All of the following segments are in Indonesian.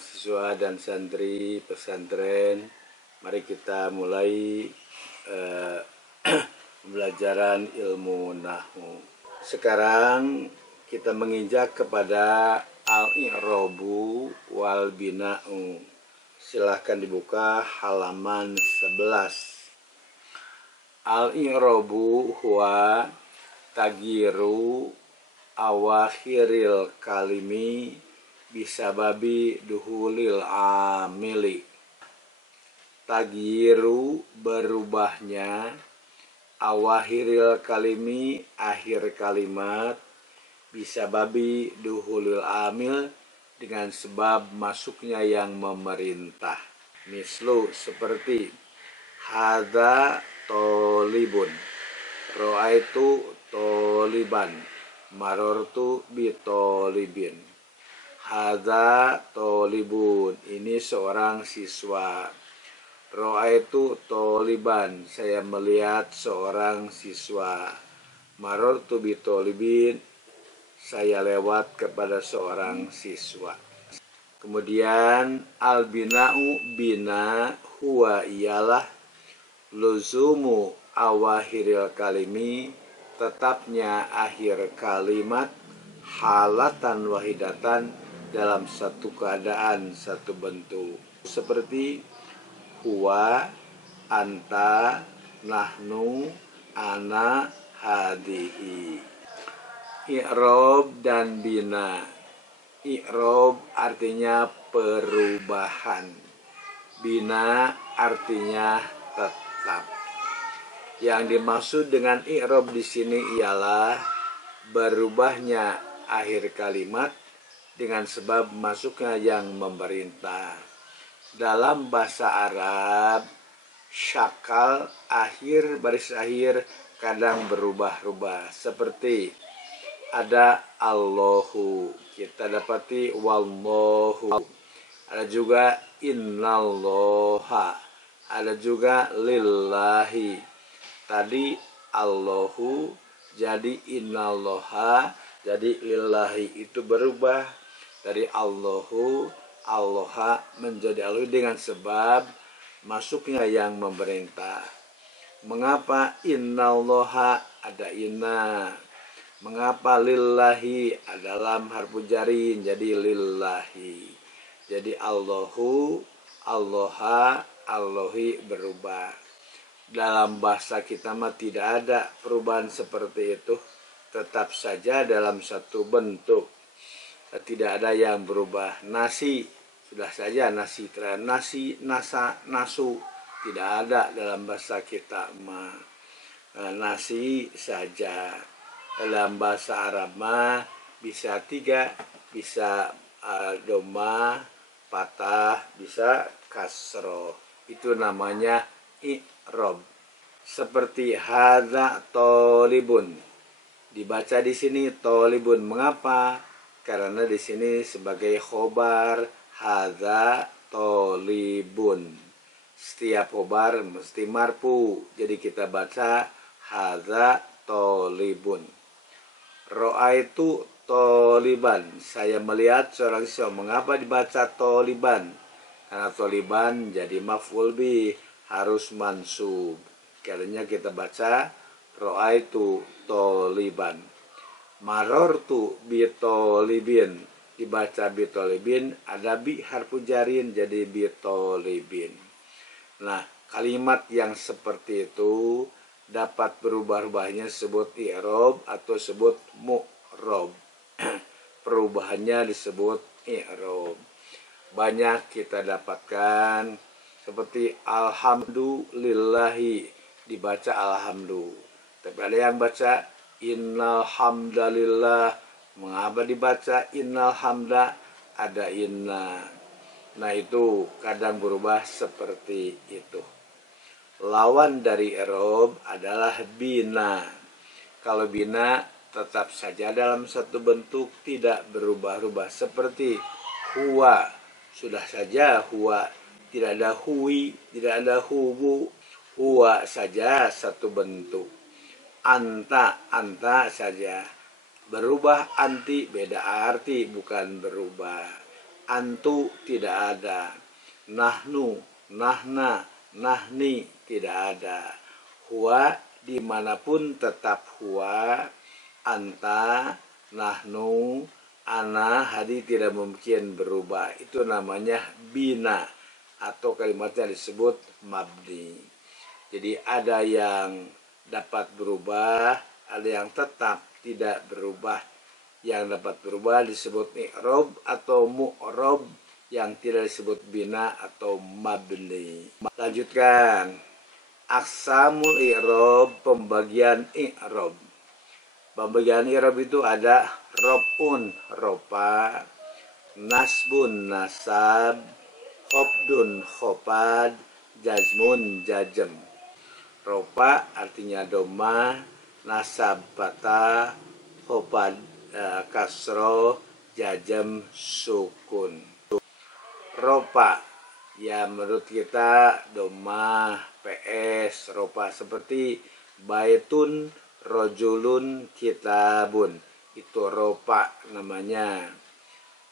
mahasiswa dan santri pesantren, mari kita mulai pembelajaran ilmu nahwu. Sekarang kita menginjak kepada al-i'rabu wal bina'u. Silahkan dibuka halaman 11. Al-i'rabu huwa tagyiru awakhiril kalimi bisababi duhulil amili. Tagyiru berubahnya awakhiril kalimi akhir kalimat bisababi duhulil amil dengan sebab masuknya yang memerintah. Mislu seperti hadza tolibun, ro'aitu toliban, marortu bitolibin. Hadza tolibun, ini seorang siswa. Ro'aitu toliban, saya melihat seorang siswa. Marortu bitolibin, saya lewat kepada seorang siswa. Kemudian al-bina'u, bina huwa ialah luzumu awakhiril kalimi, tetapnya akhir kalimat, halatan wahidatan, dalam satu keadaan, satu bentuk. Seperti huwa, anta, nahnu, ana, hadihi. I'rob dan bina. I'rob artinya perubahan, bina artinya tetap. Yang dimaksud dengan i'rob di sini ialah berubahnya akhir kalimat dengan sebab masuknya yang memerintah. Dalam bahasa Arab, syakal akhir, baris akhir kadang berubah-ubah. Seperti ada Allahu, kita dapati wallahu. Ada juga innallaha, ada juga lillahi. Tadi Allahu jadi innallaha, jadi lillahi, itu berubah dari Allahu, Allaha menjadi Allahu dengan sebab masuknya yang memerintah. Mengapa innallaha ada inna? Mengapa lillahi ada lam harfu jarin jadi lillahi? Jadi Allahu, Allaha, Allahi berubah. Dalam bahasa kita mah tidak ada perubahan seperti itu. Tetap saja dalam satu bentuk. Tidak ada yang berubah. Nasi, sudah saja nasi, nasi, nasa, nasu. Tidak ada dalam bahasa kita mah. Nasi saja. Dalam bahasa Arab mah bisa tiga, bisa doma, patah, bisa kasroh. Itu namanya i'rob. Seperti hadza tolibun, dibaca di sini tolibun. Mengapa? Karena di sini sebagai khobar hadza tolibun. Setiap khobar mesti marfu, jadi kita baca hadza tolibun. Ro'aitu toliban, saya melihat seorang siswa. Mengapa dibaca toliban? Karena toliban jadi maf'ul bih, harus mansub. Karena kita baca ro'aitu toliban. Marortu bitolibin, dibaca bitolibin, ada bi harfu jarin jadi bitolibin. Nah, kalimat yang seperti itu dapat berubah-ubahnya sebut i'rob atau sebut mu'rob. Perubahannya disebut i'rob. Banyak kita dapatkan seperti alhamdulillahi, dibaca alhamdu. Tapi ada yang baca innal hamdalillah. Mengapa dibaca innal hamda? Ada inna. Nah, itu kadang berubah seperti itu. Lawan dari i'rob adalah bina. Kalau bina tetap saja dalam satu bentuk, tidak berubah-ubah. Seperti huwa, sudah saja huwa, tidak ada huwi, tidak ada hubu. Huwa saja satu bentuk. Anta, anta saja. Berubah anti, beda arti, bukan berubah. Antu tidak ada. Nahnu, nahna, nahni tidak ada. Huwa dimanapun tetap huwa. Anta, nahnu, ana, hadi tidak mungkin berubah. Itu namanya bina atau kalimatnya disebut mabni. Jadi ada yang dapat berubah, ada yang tetap tidak berubah. Yang dapat berubah disebut i'rob atau mu'rob, yang tidak disebut bina atau mabni. Lanjutkan. Aqsamul i'rob, pembagian i'rob. Pembagian i'rob itu ada robun, ropa, nasbun, nasab, khobdun, khopad, jazmun, jajem. Ropa artinya doma, nasab patah, khopad kasro, jajem sukun. Ropa ya menurut kita doma, PS, ropa seperti baitun, rojulun, kitabun. Itu ropa namanya.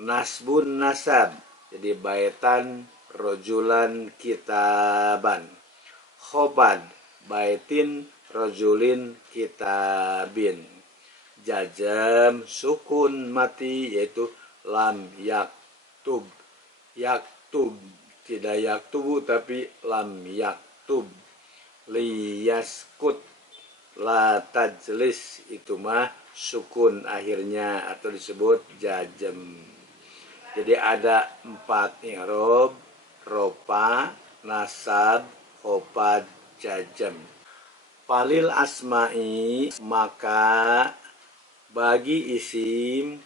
Nasbun, nasab, jadi baitan, rojulan, kitaban. Khobad, baitin, rojulin, kitabin. Jajam, sukun, mati, yaitu lam yaktub. Yaktub, tidak yaktubu tapi lam yaktub. Liyaskut, la tajlis, itu mah sukun akhirnya atau disebut jajem. Jadi ada 4 i'rob: ropa, nasab, khopad, jajem. Palil asma'i, maka bagi isim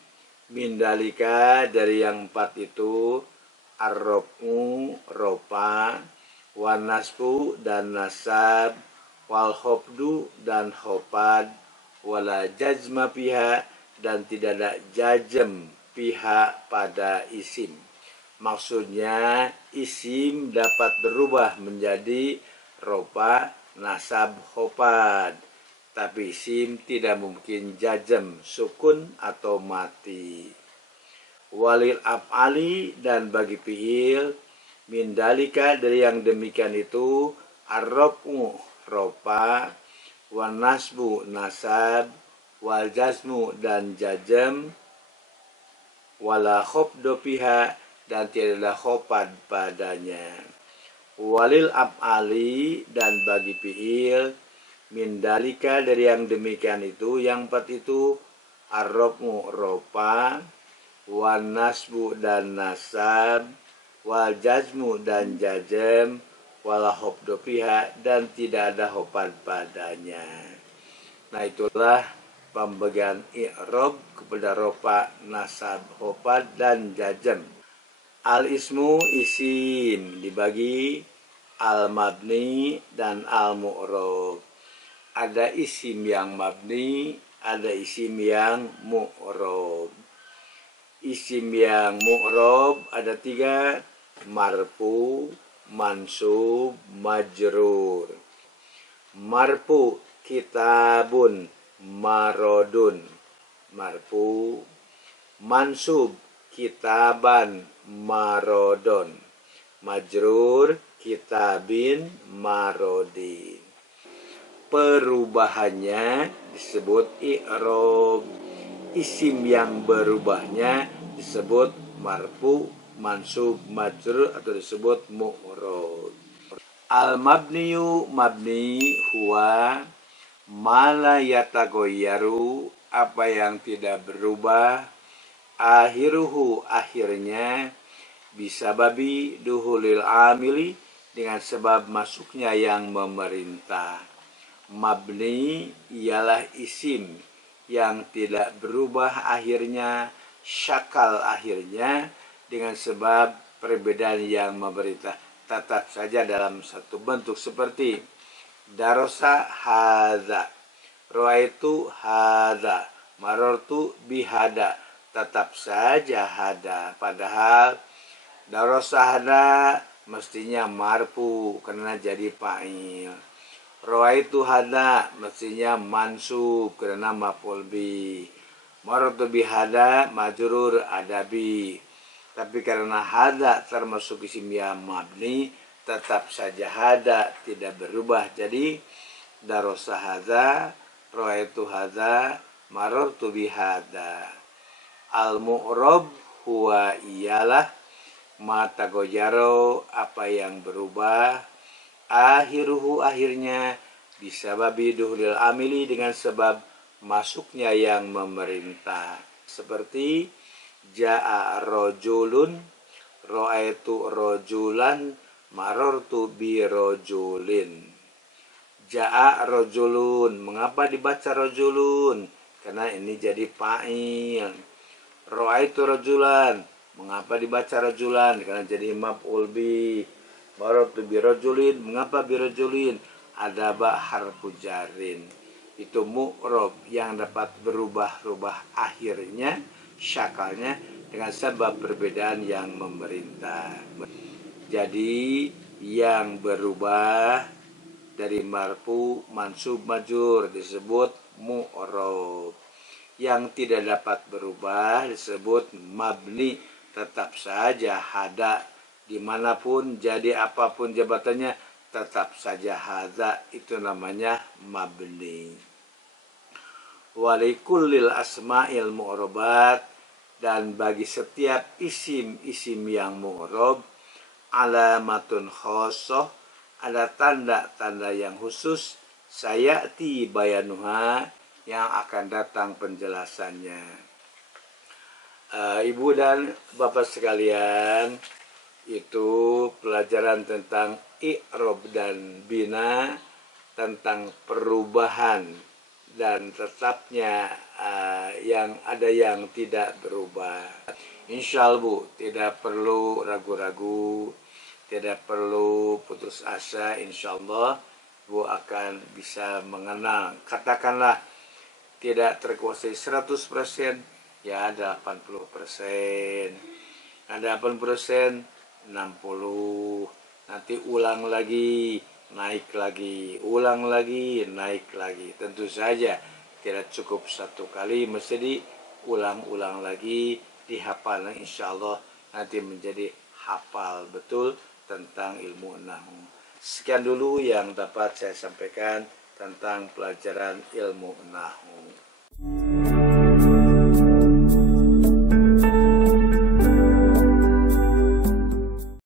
mindalika dari yang 4 itu, arrob'u, ropa, wanasbu dan nasab, wal khobdu dan khopad, wala jazma piha dan tidak ada jajem piha pada isim. Maksudnya isim dapat berubah menjadi ropa, nasab, khopad, tapi isim tidak mungkin jajem, sukun atau mati. Walil af'ali, dan bagi fi'il mindalika dari yang demikian itu, arrob'u, ropa, wan nasbu, nasab, wal jazmu dan jajem, wala khobdo piha dan tidaklah khopad padanya. Walil af'ali, dan bagi fi'il mindalika dari yang demikian itu, yang 4 itu, arrob'u, ropa, wan nasbu dan nasab, wal jazmu dan jajem, wala khobdo piha dan tidak ada khopad padanya. Nah, itulah pembagian i'rob kepada ropa, nasab, khopad dan jajem. Al-ismu, isim, dibagi al-mabni dan al-mu'rob. Ada isim yang mabni, ada isim yang mu'rob. Isim yang mu'rob ada 3, marfu, mansub, majrur. Marfu, kitabun, marodun, marfu. Mansub, kitaban, marodon. Majrur, kitabin, marodin. Perubahannya disebut i'rob. Isim yang berubahnya disebut marfu, mansub, majrur atau disebut mu'rob. Al-mabniyu, mabni, huwa ma la yatagoyaru, apa yang tidak berubah, akhiruhu, akhirnya, bisa babi duhulil amili, dengan sebab masuknya yang memerintah. Mabni ialah isim yang tidak berubah akhirnya, syakal akhirnya, dengan sebab perbedaan yang memerintah. Tetap saja dalam satu bentuk seperti darosa hadza, roaitu hadza, marortu bihada. Tetap saja hada, padahal darosa hada mestinya marfu karena jadi fa'il. Roaitu hada mestinya mansub karena maf'ul bi. Marortu bihada majrur adabi. Tapi karena hada termasuk isim yang mabni, tetap saja hada tidak berubah. Jadi darosa hada, ro'aitu hada, marartu bihada. Al-mu'rob huwa iyalah mata gojaro, apa yang berubah, akhiruhu akhirnya, bisababi duhlil amili dengan sebab masuknya yang memerintah. Seperti ja'a rojulun, ro'aitu rojulan, marartu bi rojulin. Ja'a rojulun, mengapa dibaca rojulun? Karena ini jadi fa'il. Ro'aitu rojulan, mengapa dibaca rojulan? Karena jadi maf'ul bi. Marartu bi rojulin, mengapa bi rojulin? Ada ba harfu jarin. Itu mu'rob yang dapat berubah-ubah akhirnya, syakalnya dengan sebab perbedaan yang memerintah. Jadi yang berubah dari marfu, mansub, majur disebut mu'rob. Yang tidak dapat berubah disebut mabni, tetap saja hada dimanapun, jadi apapun jabatannya tetap saja hada, itu namanya mabni. Walikullil asma'il mu'robat, dan bagi setiap isim-isim yang mu'rob, alamatun khosoh, ada tanda-tanda yang khusus, sayati bayanuha, yang akan datang penjelasannya. Ibu dan bapak sekalian, itu pelajaran tentang i'rob dan bina, tentang perubahan dan tetapnya yang ada yang tidak berubah. Insya Allah Bu, tidak perlu ragu-ragu, tidak perlu putus asa, insya Allah Bu akan bisa mengenal. Katakanlah tidak terkuasai 100%, ya 80%. Ada 80%, 60. Nanti ulang lagi, naik lagi, ulang lagi, naik lagi. Tentu saja tidak cukup satu kali, mesti diulang-ulang lagi, dihafal. Insya Allah nanti menjadi hafal betul tentang ilmu nahwu. Sekian dulu yang dapat saya sampaikan tentang pelajaran ilmu nahwu.